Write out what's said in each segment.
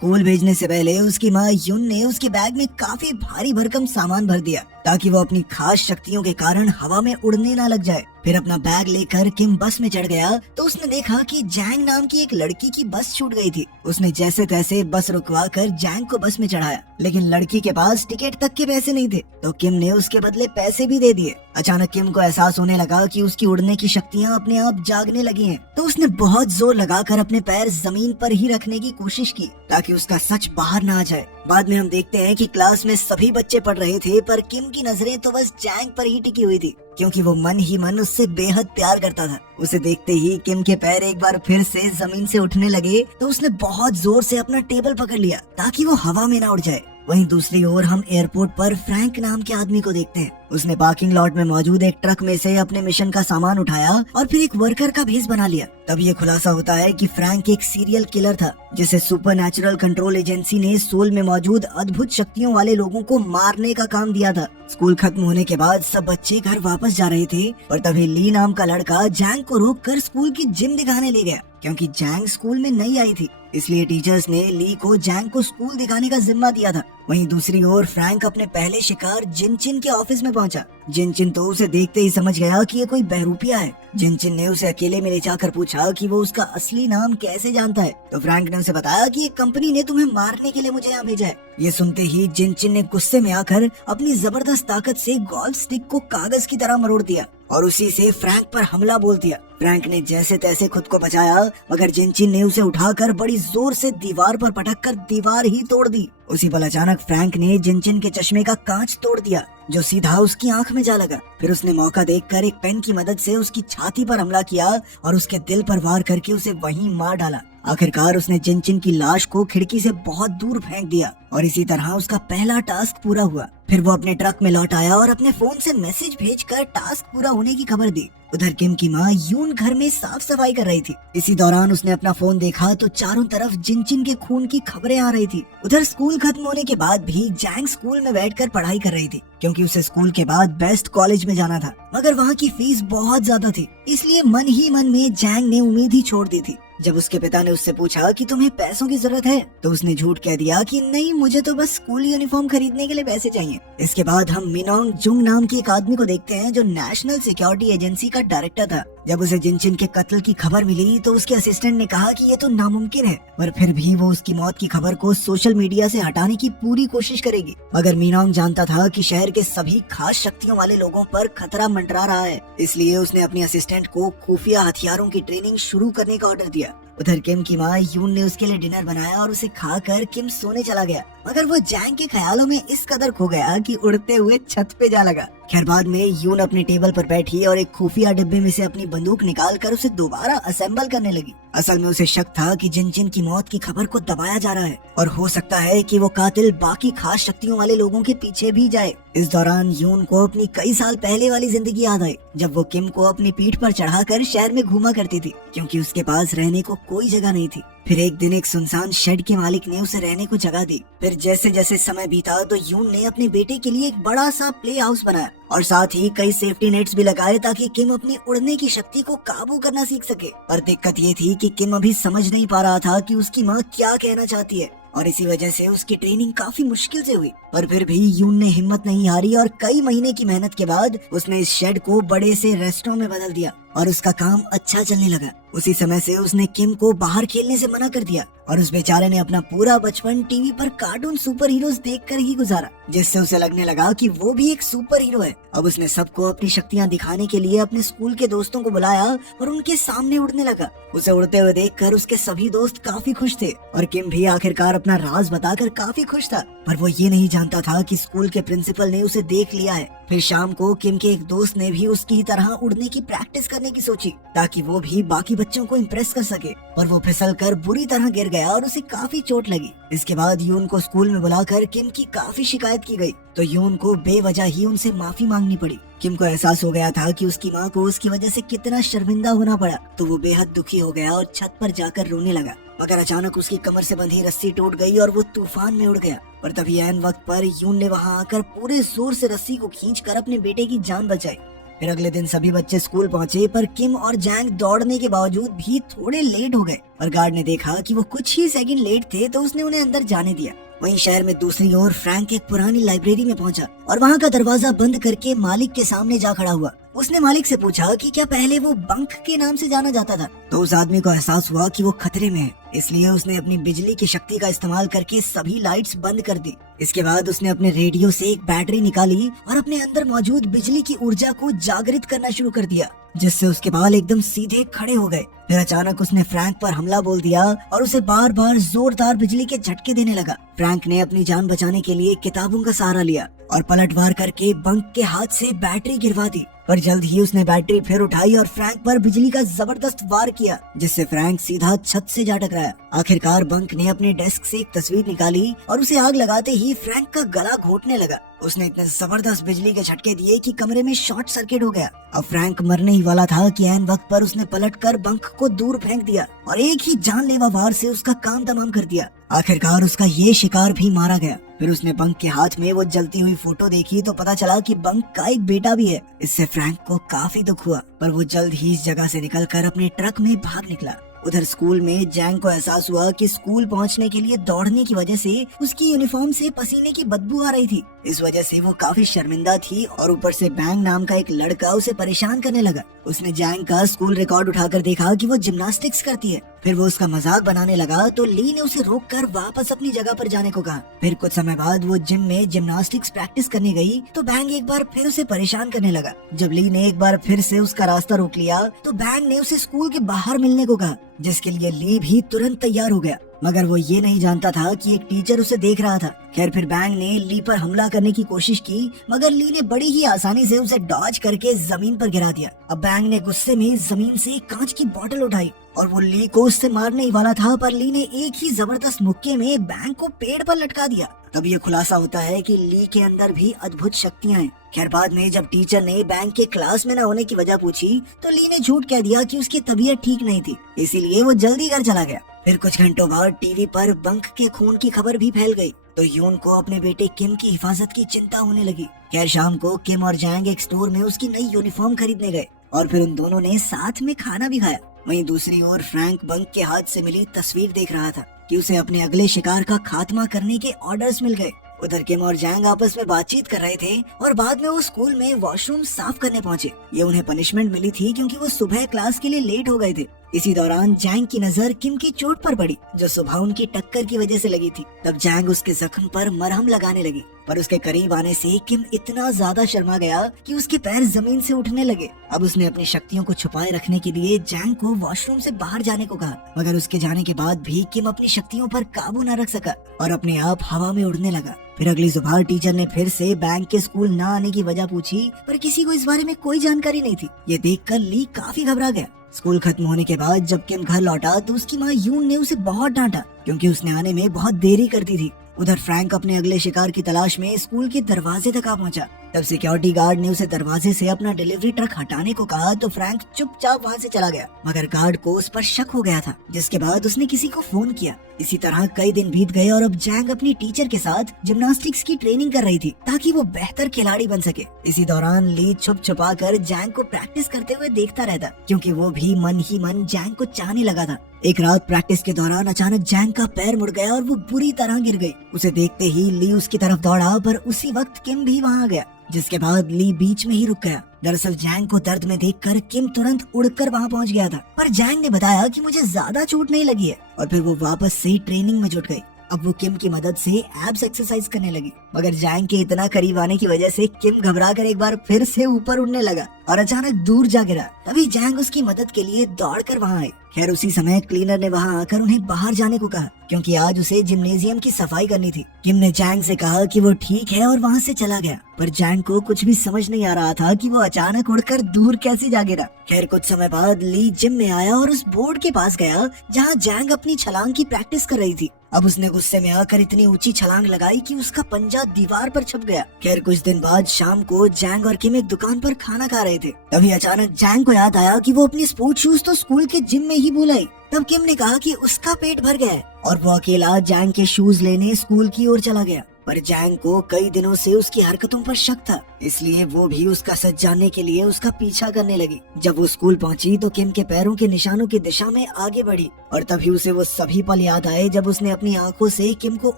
School भेजने से पहले उसकी माँ यून ने उसके बैग में काफी भारी भरकम सामान भर दिया ताकि वो अपनी खास शक्तियों के कारण हवा में उड़ने ना लग जाए। फिर अपना बैग लेकर किम बस में चढ़ गया तो उसने देखा कि जैंग नाम की एक लड़की की बस छूट गई थी। उसने जैसे तैसे बस रुकवा कर जैंग को बस में चढ़ाया, लेकिन लड़की के पास टिकट तक के पैसे नहीं थे, तो किम ने उसके बदले पैसे भी दे दिए। अचानक किम को एहसास होने लगा कि उसकी उड़ने की शक्तियाँ अपने आप जागने लगी हैं, तो उसने बहुत जोर लगाकर अपने पैर जमीन पर ही रखने की कोशिश की ताकि उसका सच बाहर ना आ जाए। बाद में हम देखते हैं कि क्लास में सभी बच्चे पढ़ रहे थे, पर किम की नजरें तो बस जैंग पर ही टिकी हुई थी, क्योंकि वो मन ही मन उससे बेहद प्यार करता था। उसे देखते ही किम के पैर एक बार फिर से जमीन से उठने लगे, तो उसने बहुत जोर से अपना टेबल पकड़ लिया ताकि वो हवा में ना उड़ जाए। वहीं दूसरी ओर हम एयरपोर्ट पर फ्रैंक नाम के आदमी को देखते हैं। उसने पार्किंग लॉट में मौजूद एक ट्रक में से अपने मिशन का सामान उठाया और फिर एक वर्कर का भेष बना लिया। तब ये खुलासा होता है कि फ्रैंक एक सीरियल किलर था, जिसे सुपरनैचुरल कंट्रोल एजेंसी ने सोल में मौजूद अद्भुत शक्तियों वाले लोगों को मारने का काम दिया था। स्कूल खत्म होने के बाद सब बच्चे घर वापस जा रहे थे, पर तभी ली नाम का लड़का जैंग को रोककर स्कूल की जिम दिखाने ले गया। क्योंकि जैंग स्कूल में नई आई थी, इसलिए टीचर्स ने ली को जैंग को स्कूल दिखाने का जिम्मा दिया था। वहीं दूसरी ओर फ्रैंक अपने पहले शिकार जिनचिन के ऑफिस में पहुंचा। जिनचिन तो उसे देखते ही समझ गया कि ये कोई बहरूपिया है। जिनचिन ने उसे अकेले में ले जाकर पूछा कि वो उसका असली नाम कैसे जानता है, तो फ्रैंक ने उसे बताया कि एक कंपनी ने तुम्हें मारने के लिए मुझे यहाँ भेजा है। ये सुनते ही जिनचिन ने गुस्से में आकर अपनी जबरदस्त ताकत से गोल्फ स्टिक को कागज की तरह मरोड़ दिया और उसी से फ्रैंक पर हमला बोल दिया। फ्रैंक ने जैसे तैसे खुद को बचाया, मगर जिनचिन ने उसे उठाकर बड़ी जोर से दीवार पर पटककर दीवार ही तोड़ दी। उसी पल अचानक फ्रैंक ने जिनचिन के चश्मे का कांच तोड़ दिया, जो सीधा उसकी आंख में जा लगा। फिर उसने मौका देखकर एक पेन की मदद से उसकी छाती पर हमला किया और उसके दिल पर वार करके उसे वहीं मार डाला। आखिरकार उसने जिनचिन की लाश को खिड़की से बहुत दूर फेंक दिया और इसी तरह उसका पहला टास्क पूरा हुआ। फिर वो अपने ट्रक में लौट आया और अपने फोन से मैसेज भेजकर टास्क पूरा होने की खबर दी। उधर किम की माँ यून घर में साफ सफाई कर रही थी। इसी दौरान उसने अपना फोन देखा तो चारों तरफ जिनचिन के खून की खबरें आ रही थी। उधर स्कूल खत्म होने के बाद भी जैंग स्कूल में बैठकर पढ़ाई कर रही थी, क्योंकि उसे स्कूल के बाद बेस्ट कॉलेज में जाना था, मगर वहाँ की फीस बहुत ज्यादा थी। इसलिए मन ही मन में जैंग ने उम्मीद ही छोड़ दी थी। जब उसके पिता ने उससे पूछा कि तुम्हें पैसों की जरूरत है, तो उसने झूठ कह दिया कि नहीं, मुझे तो बस स्कूल यूनिफॉर्म खरीदने के लिए पैसे चाहिए। इसके बाद हम मिनोंग जुंग नाम के एक आदमी को देखते हैं, जो नेशनल सिक्योरिटी एजेंसी का डायरेक्टर था। जब उसे जिनचिन के कत्ल की खबर मिली तो उसके असिस्टेंट ने कहा कि ये तो नामुमकिन है, पर फिर भी वो उसकी मौत की खबर को सोशल मीडिया से हटाने की पूरी कोशिश करेगी। मगर मिनोंग जानता था कि शहर के सभी खास शक्तियों वाले लोगों पर खतरा मंडरा रहा है, इसलिए उसने अपने असिस्टेंट को खुफिया हथियारों की ट्रेनिंग शुरू करने का ऑर्डर दिया। उधर किम की माँ यून ने उसके लिए डिनर बनाया और उसे खाकर किम सोने चला गया, मगर वो जैंग के ख्यालों में इस कदर खो गया कि उड़ते हुए छत पे जा लगा। खैर बाद में यून अपने टेबल पर बैठी और एक खुफिया डिब्बे में से अपनी बंदूक निकालकर उसे दोबारा असेंबल करने लगी। असल में उसे शक था कि जिनचिन की मौत की खबर को दबाया जा रहा है और हो सकता है कि वो कातिल बाकी खास शक्तियों वाले लोगों के पीछे भी जाए। इस दौरान यून को अपनी कई साल पहले वाली जिंदगी याद आई, जब वो किम को अपनी पीठ पर चढ़ाकर शहर में घूमा करती थी, क्योंकि उसके पास रहने को कोई जगह नहीं थी। फिर एक दिन एक सुनसान शेड के मालिक ने उसे रहने को जगह दी। फिर जैसे जैसे समय बीता तो यून ने अपने बेटे के लिए एक बड़ा सा प्ले हाउस बनाया और साथ ही कई सेफ्टी नेट्स भी लगाए ताकि किम अपनी उड़ने की शक्ति को काबू करना सीख सके। पर दिक्कत ये थी कि किम अभी समझ नहीं पा रहा था कि उसकी माँ क्या कहना चाहती है, और इसी वजह से उसकी ट्रेनिंग काफी मुश्किल से हुई। पर फिर भी यून ने हिम्मत नहीं हारी और कई महीने की मेहनत के बाद उसने इस शेड को बड़े से रेस्टोरेंट में बदल दिया और उसका काम अच्छा चलने लगा। उसी समय से उसने किम को बाहर खेलने से मना कर दिया और उस बेचारे ने अपना पूरा बचपन टीवी पर कार्टून सुपर हीरोज देखकर ही गुजारा, जिससे उसे लगने लगा कि वो भी एक सुपर हीरो है। अब उसने सबको अपनी शक्तियाँ दिखाने के लिए अपने स्कूल के दोस्तों को बुलाया और उनके सामने उड़ने लगा। उसे उड़ते हुए देखकर उसके सभी दोस्त काफी खुश थे और किम भी आखिरकार अपना राज बताकर काफी खुश था। पर वो ये नहीं जानता था कि स्कूल के प्रिंसिपल ने उसे देख लिया है। फिर शाम को किम के एक दोस्त ने भी उसकी तरह उड़ने की प्रैक्टिस करने की सोची ताकि वो भी बाकी बच्चों को इम्प्रेस कर सके, पर वो फिसल कर बुरी तरह गिर गया और उसे काफी चोट लगी। इसके बाद यून को स्कूल में बुलाकर किम की काफी शिकायत की गई, तो यून को बेवजह ही उनसे माफी मांगनी पड़ी। किम को एहसास हो गया था कि उसकी माँ को उसकी वजह से कितना शर्मिंदा होना पड़ा, तो वो बेहद दुखी हो गया और छत पर जाकर रोने लगा। मगर अचानक उसकी कमर से बंधी रस्सी टूट गई और वो तूफान में उड़ गया। पर तभी ऐन वक्त पर यून ने वहाँ आकर पूरे जोर से रस्सी को खींचकर अपने बेटे की जान बचाई। फिर अगले दिन सभी बच्चे स्कूल पहुंचे, पर किम और जैंग दौड़ने के बावजूद भी थोड़े लेट हो गए और गार्ड ने देखा कि वो कुछ ही सेकंड लेट थे तो उसने उन्हें अंदर जाने दिया। वहीं शहर में दूसरी ओर फ्रैंक एक पुरानी लाइब्रेरी में पहुंचा और वहां का दरवाजा बंद करके मालिक के सामने जा खड़ा हुआ। उसने मालिक से पूछा कि क्या पहले वो बंक के नाम से जाना जाता था। तो उस आदमी को एहसास हुआ कि वो खतरे में है, इसलिए उसने अपनी बिजली की शक्ति का इस्तेमाल करके सभी लाइट्स बंद कर दी। इसके बाद उसने अपने रेडियो से एक बैटरी निकाली और अपने अंदर मौजूद बिजली की ऊर्जा को जागृत करना शुरू कर दिया, जिससे उसके बाल एकदम सीधे खड़े हो गए। फिर अचानक उसने फ्रैंक पर हमला बोल दिया और उसे बार बार जोरदार बिजली के झटके देने लगा। फ्रैंक ने अपनी जान बचाने के लिए किताबों का सहारा लिया और पलटवार करके बंक के हाथ से बैटरी गिरवा दी, पर जल्द ही उसने बैटरी फिर उठाई और फ्रैंक पर बिजली का जबरदस्त वार किया, जिससे फ्रैंक सीधा छत से जा टकराया। आखिरकार बंक ने अपने डेस्क से एक तस्वीर निकाली और उसे आग लगाते ही फ्रैंक का गला घोटने लगा। उसने इतने जबरदस्त बिजली के झटके दिए कि कमरे में शॉर्ट सर्किट हो गया। अब फ्रैंक मरने ही वाला था कि ऐन वक्त पर उसने पलटकर बंक को दूर फेंक दिया और एक ही जानलेवा वार से उसका काम तमाम कर दिया। आखिरकार उसका ये शिकार भी मारा गया। फिर उसने बंक के हाथ में वो जलती हुई फोटो देखी तो पता चला कि बंक का एक बेटा भी है। इससे फ्रैंक को काफी दुख हुआ, पर वो जल्द ही इस जगह से निकलकर अपने ट्रक में भाग निकला। उधर स्कूल में जैंग को एहसास हुआ कि स्कूल पहुंचने के लिए दौड़ने की वजह से उसकी यूनिफॉर्म से पसीने की बदबू आ रही थी। इस वजह से वो काफी शर्मिंदा थी और ऊपर से बैंग नाम का एक लड़का उसे परेशान करने लगा। उसने जैंग का स्कूल रिकॉर्ड उठाकर देखा कि वो जिम्नास्टिक्स करती है। फिर वो उसका मजाक बनाने लगा तो ली ने उसे रोककर वापस अपनी जगह पर जाने को कहा। फिर कुछ समय बाद वो जिम में जिम्नास्टिक्स प्रैक्टिस करने गई तो बैंग एक बार फिर उसे परेशान करने लगा। जब ली ने एक बार फिर से उसका रास्ता रोक लिया तो बैंग ने उसे स्कूल के बाहर मिलने को कहा, जिसके लिए ली भी तुरंत तैयार हो गया, मगर वो ये नहीं जानता था कि एक टीचर उसे देख रहा था। खैर फिर बैंग ने ली पर हमला करने की कोशिश की, मगर ली ने बड़ी ही आसानी से उसे डॉज करके जमीन पर गिरा दिया। अब बैंग ने गुस्से में जमीन से कांच की बोतल उठाई और वो ली को उससे मारने ही वाला था, पर ली ने एक ही जबरदस्त मुक्के में बैंग को पेड़ पर लटका दिया। तब ये खुलासा होता है कि ली के अंदर भी अद्भुत शक्तियाँ हैं। खैर बाद में जब टीचर ने बैंग के क्लास में न होने की वजह पूछी तो ली ने झूठ कह दिया कि उसकी तबीयत ठीक नहीं थी, इसीलिए वो जल्दी घर चला गया। फिर कुछ घंटों बाद टीवी पर बंक के खून की खबर भी फैल गई तो यून को अपने बेटे किम की हिफाजत की चिंता होने लगी। खैर शाम को किम और जैंग एक स्टोर में उसकी नई यूनिफॉर्म खरीदने गए और फिर उन दोनों ने साथ में खाना भी खाया। वहीं दूसरी ओर फ्रैंक बंक के हाथ से मिली तस्वीर देख रहा था कि उसे अपने अगले शिकार का खात्मा करने के ऑर्डर्स मिल गए। उधर किम और जैंग आपस में बातचीत कर रहे थे और बाद में वो स्कूल में वॉशरूम साफ करने पहुंचे। ये उन्हें पनिशमेंट मिली थी क्योंकि वो सुबह क्लास के लिए लेट हो गए थे। इसी दौरान जैंग की नजर किम की चोट पर पड़ी जो सुबह उनकी टक्कर की वजह से लगी थी। तब जैंग उसके जख्म पर मरहम लगाने लगी, पर उसके करीब आने से किम इतना ज्यादा शर्मा गया कि उसके पैर जमीन से उठने लगे। अब उसने अपनी शक्तियों को छुपाए रखने के लिए जैंग को वॉशरूम से बाहर जाने को कहा, मगर उसके जाने के बाद भी किम अपनी शक्तियों पर काबू न रख सका और अपने आप हवा में उड़ने लगा। फिर अगली सुबह टीचर ने फिर से बैंक के स्कूल न आने की वजह पूछी, पर किसी को इस बारे में कोई जानकारी नहीं थी। ये देखकर ली काफी घबरा गया। स्कूल खत्म होने के बाद जब किम घर लौटा तो उसकी माँ यून ने उसे बहुत डांटा क्योंकि उसने आने में बहुत देरी कर दी थी। उधर फ्रैंक अपने अगले शिकार की तलाश में स्कूल के दरवाजे तक आ पहुंचा। तब सिक्योरिटी गार्ड ने उसे दरवाजे से अपना डिलीवरी ट्रक हटाने को कहा तो फ्रैंक चुपचाप वहां से चला गया, मगर गार्ड को उस पर शक हो गया था, जिसके बाद उसने किसी को फोन किया। इसी तरह कई दिन बीत गए और अब जैंग अपनी टीचर के साथ जिम्नास्टिक्स की ट्रेनिंग कर रही थी ताकि वो बेहतर खिलाड़ी बन सके। इसी दौरान ली छुप छुपा कर जैंग को प्रैक्टिस करते हुए देखता रहता क्योंकि वो भी मन ही मन जैंग को चाहने लगा था। एक रात प्रैक्टिस के दौरान अचानक जैंग का पैर मुड़ गया और वो बुरी तरह गिर गई। उसे देखते ही ली उसकी तरफ दौड़ा, पर उसी वक्त किम भी वहाँ आ गया, जिसके बाद ली बीच में ही रुक गया। दरअसल जैंग को दर्द में देखकर किम तुरंत उड़कर वहाँ पहुँच गया था, पर जैंग ने बताया कि मुझे ज्यादा चोट नहीं लगी है और फिर वो वापस से ट्रेनिंग में जुट गई। अब वो किम की मदद से एब्स एक्सरसाइज करने लगी, मगर जैंग के इतना करीब आने की वजह से किम घबरा कर एक बार फिर से ऊपर उड़ने लगा और अचानक दूर जा गिरा। तभी जैंग उसकी मदद के लिए दौड़कर वहाँ आई। खैर उसी समय क्लीनर ने वहाँ आकर उन्हें बाहर जाने को कहा क्योंकि आज उसे जिम्नेजियम की सफाई करनी थी। किम ने जैंग से कहा कि वो ठीक है और वहाँ से चला गया, पर जैंग को कुछ भी समझ नहीं आ रहा था कि वो अचानक उड़कर दूर कैसे जा गिरा। खैर कुछ समय बाद ली जिम में आया और उस बोर्ड के पास गया जहाँ जैंग अपनी छलांग की प्रैक्टिस कर रही थी। अब उसने गुस्से में आकर इतनी ऊंची छलांग लगाई कि उसका पंजा दीवार पर छप गया। खैर कुछ दिन बाद शाम को जैंग और किम एक दुकान पर खाना खा रहे थे। तभी अचानक जैंग को याद आया कि वो अपनी स्पोर्ट शूज तो स्कूल के जिम में ही भूल आई। तब किम ने कहा कि उसका पेट भर गया है और वो अकेला जैंग के शूज लेने स्कूल की ओर चला गया, पर जैंग को कई दिनों से उसकी हरकतों पर शक था, इसलिए वो भी उसका सच जानने के लिए उसका पीछा करने लगी। जब वो स्कूल पहुंची तो किम के पैरों के निशानों की दिशा में आगे बढ़ी और तभी उसे वो सभी पल याद आए जब उसने अपनी आंखों से किम को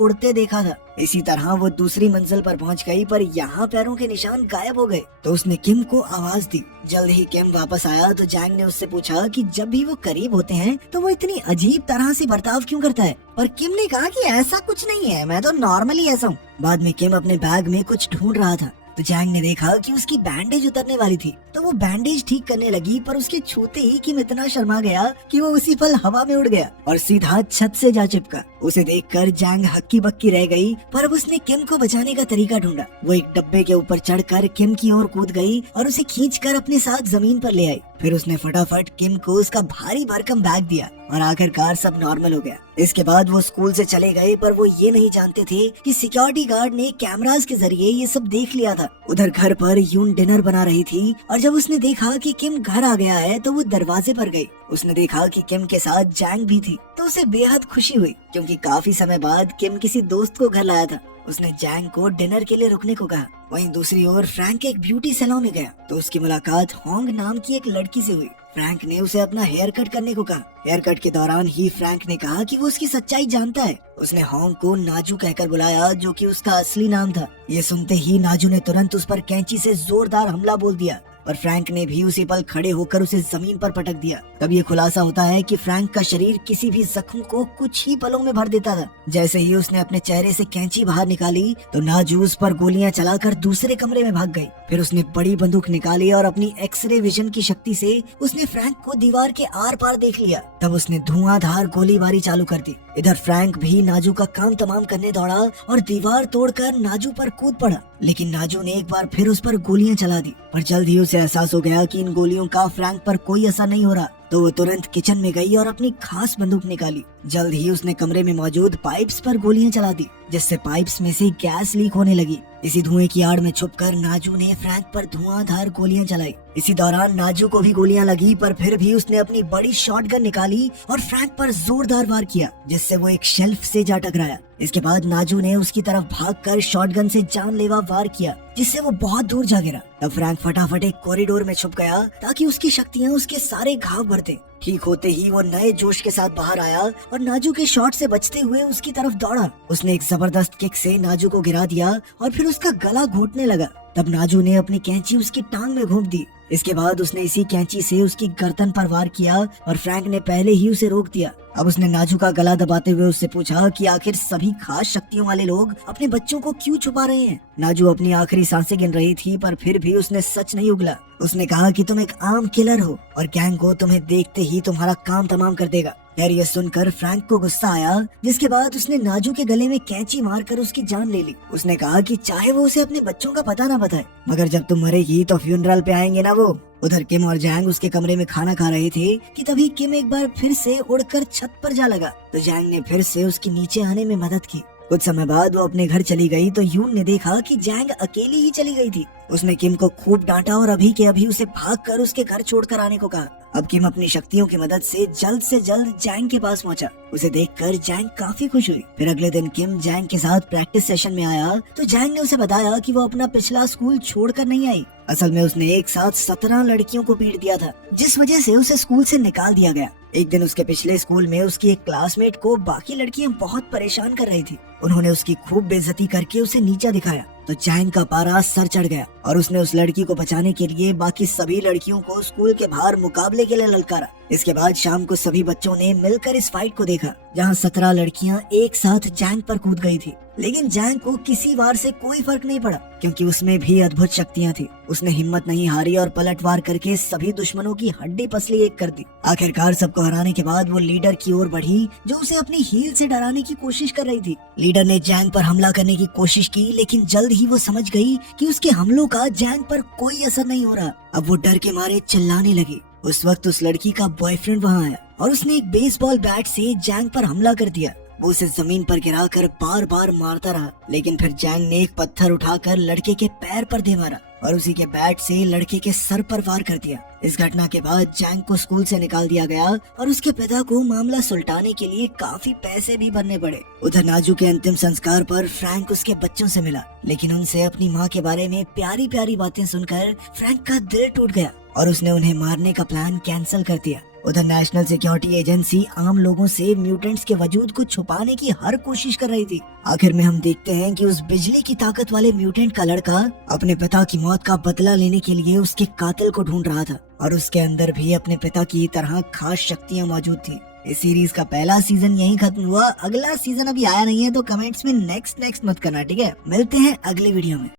उड़ते देखा था। इसी तरह वो दूसरी मंजिल पर पहुंच गई, पर यहाँ पैरों के निशान गायब हो गए। तो उसने किम को आवाज दी। जल्द ही किम वापस आया तो जैंग ने उससे पूछा कि जब भी वो करीब होते हैं तो वो इतनी अजीब तरह से बर्ताव क्यों करता है। पर किम ने कहा कि ऐसा कुछ नहीं है, मैं तो नॉर्मली ऐसा हूँ। बाद में किम अपने बैग में कुछ ढूंढ रहा था तो जैंग ने देखा कि उसकी बैंडेज उतरने वाली थी, तो वो बैंडेज ठीक करने लगी, पर उसके छूते ही किम इतना शर्मा गया कि वो उसी पल हवा में उड़ गया और सीधा छत से जा चिपका। उसे देखकर जैंग हक्की बक्की रह गई, पर अब उसने किम को बचाने का तरीका ढूंढा। वो एक डब्बे के ऊपर चढ़कर किम की ओर कूद गई और उसे खींचकर अपने साथ जमीन पर ले आई। फिर उसने फटाफट किम को उसका भारी भरकम बैग दिया और आखिरकार सब नॉर्मल हो गया। इसके बाद वो स्कूल से चले गए, पर वो ये नहीं जानते थे कि सिक्योरिटी गार्ड ने कैमरास के जरिए ये सब देख लिया था। उधर घर पर यून डिनर बना रही थी और जब उसने देखा कि किम घर आ गया है तो वो दरवाजे पर गई। उसने देखा कि किम के साथ जैंग भी थी तो उसे बेहद खुशी हुई, क्योंकि काफी समय बाद किम किसी दोस्त को घर लाया था। उसने जैंग को डिनर के लिए रुकने को कहा। वहीं दूसरी ओर फ्रैंक एक ब्यूटी सैलून में गया तो उसकी मुलाकात होंग नाम की एक लड़की से हुई। फ्रैंक ने उसे अपना हेयर कट करने को कहा। हेयर कट के दौरान ही फ्रैंक ने कहा कि वो उसकी सच्चाई जानता है। उसने होंग को नाजू कहकर बुलाया, जो कि उसका असली नाम था। ये सुनते ही नाजू ने तुरंत उस पर कैंची से जोरदार हमला बोल दिया और फ्रैंक ने भी उसी पल खड़े होकर उसे जमीन पर पटक दिया। तब ये खुलासा होता है कि फ्रैंक का शरीर किसी भी जख्म को कुछ ही पलों में भर देता था। जैसे ही उसने अपने चेहरे से कैंची बाहर निकाली तो नाजू उस पर गोलियां चलाकर दूसरे कमरे में भाग गई। फिर उसने बड़ी बंदूक निकाली और अपनी एक्सरे विजन की शक्ति से उसने फ्रैंक को दीवार के आर पार देख लिया। तब उसने धुआंधार गोलीबारी चालू कर दी। इधर फ्रैंक भी नाजू का काम तमाम करने दौड़ा और दीवार तोड़कर नाजू पर कूद पड़ा, लेकिन नाजू ने एक बार फिर उस पर गोलियां चला दी। पर जल्द ही उसे एहसास हो गया कि इन गोलियों का फ्रैंक पर कोई असर नहीं हो रहा, तो वो तुरंत किचन में गई और अपनी खास बंदूक निकाली। जल्द ही उसने कमरे में मौजूद पाइप्स पर गोलियां चला दी, जिससे पाइप्स में से गैस लीक होने लगी। इसी धुएं की आड़ में छुपकर नाजू ने फ्रैंक पर धुआंधार गोलियां चलाई। इसी दौरान नाजू को भी गोलियां लगी, पर फिर भी उसने अपनी बड़ी शॉटगन निकाली और फ्रैंक पर जोरदार वार किया, जिससे वो एक शेल्फ से जा टकराया। इसके बाद नाजू ने उसकी तरफ भागकर शॉटगन से जानलेवा वार किया, जिससे वो बहुत दूर जा गिरा। तब फ्रैंक फटाफट एक कॉरिडोर में छुप गया ताकि उसकी शक्तियां उसके सारे घाव भरते। ठीक होते ही वो नए जोश के साथ बाहर आया और नाजू के शॉट से बचते हुए उसकी तरफ दौड़ा। उसने एक जबरदस्त किक से नाजू को गिरा दिया और फिर उसका गला घोटने लगा। तब नाजू ने अपनी कैंची उसकी टांग में घोंप दी। इसके बाद उसने इसी कैंची से उसकी गर्दन पर वार किया और फ्रैंक ने पहले ही उसे रोक दिया। अब उसने नाजू का गला दबाते हुए उससे पूछा कि आखिर सभी खास शक्तियों वाले लोग अपने बच्चों को क्यों छुपा रहे हैं। नाजू अपनी आखिरी सांसें गिन रही थी, पर फिर भी उसने सच नहीं उगला। उसने कहा कि तुम एक आम किलर हो और गैंग को तुम्हें देखते ही तुम्हारा काम तमाम कर देगा। खैर ये सुनकर फ्रैंक को गुस्सा आया, जिसके बाद उसने नाजू के गले में कैंची मारकर उसकी जान ले ली। उसने कहा कि चाहे वो उसे अपने बच्चों का पता ना बताए, मगर जब तुम मरेगी तो फ्यूनरल पे आएंगे ना वो। उधर किम और जैंग उसके कमरे में खाना खा रहे थे कि तभी किम एक बार फिर से उड़कर छत पर जा लगा, तो जैंग ने फिर से उसके नीचे आने में मदद की। कुछ समय बाद वो अपने घर चली गई तो यून ने देखा कि जैंग अकेली ही चली गई थी। उसने किम को खूब डांटा और अभी के अभी उसे भागकर उसके घर छोड़कर आने को कहा। अब किम अपनी शक्तियों की मदद से जल्द जैंग के पास पहुंचा। उसे देखकर जैंग काफी खुश हुई। फिर अगले दिन किम जैंग के साथ प्रैक्टिस सेशन में आया तो जैंग ने उसे बताया कि वो अपना पिछला स्कूल छोड़कर नहीं आई। असल में उसने एक साथ 17 लड़कियों को पीट दिया था, जिस वजह से उसे स्कूल से निकाल दिया गया। एक दिन उसके पिछले स्कूल में उसकी एक क्लासमेट को बाकी लड़कियां बहुत परेशान कर रही थी। उन्होंने उसकी खूब बेइज्जती करके उसे नीचा दिखाया तो जैंग का पारा सर चढ़ गया और उसने उस लड़की को बचाने के लिए बाकी सभी लड़कियों को स्कूल के बाहर मुकाबले के लिए ललकारा। इसके बाद शाम को सभी बच्चों ने मिलकर इस फाइट को देखा, जहां 17 लड़कियां एक साथ जैंग पर कूद गई थी। लेकिन जैंग को किसी वार से कोई फर्क नहीं पड़ा, क्योंकि उसमें भी अद्भुत शक्तियां थी। उसने हिम्मत नहीं हारी और पलटवार करके सभी दुश्मनों की हड्डी पसली एक कर दी। आखिरकार सबको हराने के बाद वो लीडर की ओर बढ़ी, जो उसे अपनी हील से डराने की कोशिश कर रही थी। लीडर ने जैंग पर हमला करने की कोशिश की, लेकिन जल्द ही वो समझ गई कि उसके हमलों का जैंग पर कोई असर नहीं हो रहा। अब वो डर के मारे चिल्लाने लगी। उस वक्त उस लड़की का बॉयफ्रेंड वहाँ आया और उसने एक बेसबॉल बैट से जैंग पर हमला कर दिया। वो उसे जमीन पर गिराकर बार बार मारता रहा, लेकिन फिर जैंग ने एक पत्थर उठाकर लड़के के पैर पर दे मारा और उसी के बैट से लड़के के सर पर वार कर दिया। इस घटना के बाद जैंग को स्कूल से निकाल दिया गया और उसके पिता को मामला सुलटाने के लिए काफी पैसे भी भरने पड़े। उधर नाजू के अंतिम संस्कार पर फ्रैंक उसके बच्चों से मिला, लेकिन उनसे अपनी माँ के बारे में प्यारी प्यारी बातें सुनकर फ्रैंक का दिल टूट गया और उसने उन्हें मारने का प्लान कैंसिल कर दिया। उधर नेशनल सिक्योरिटी एजेंसी आम लोगों से म्यूटेंट्स के वजूद को छुपाने की हर कोशिश कर रही थी। आखिर में हम देखते हैं कि उस बिजली की ताकत वाले म्यूटेंट का लड़का अपने पिता की मौत का बदला लेने के लिए उसके कातिल को ढूंढ रहा था और उसके अंदर भी अपने पिता की तरह खास शक्तियां मौजूद थी। इस सीरीज का पहला सीजन यहीं खत्म हुआ। अगला सीजन अभी आया नहीं है, तो कमेंट्स में नेक्स्ट मत करना, ठीक है? मिलते हैं अगली वीडियो में।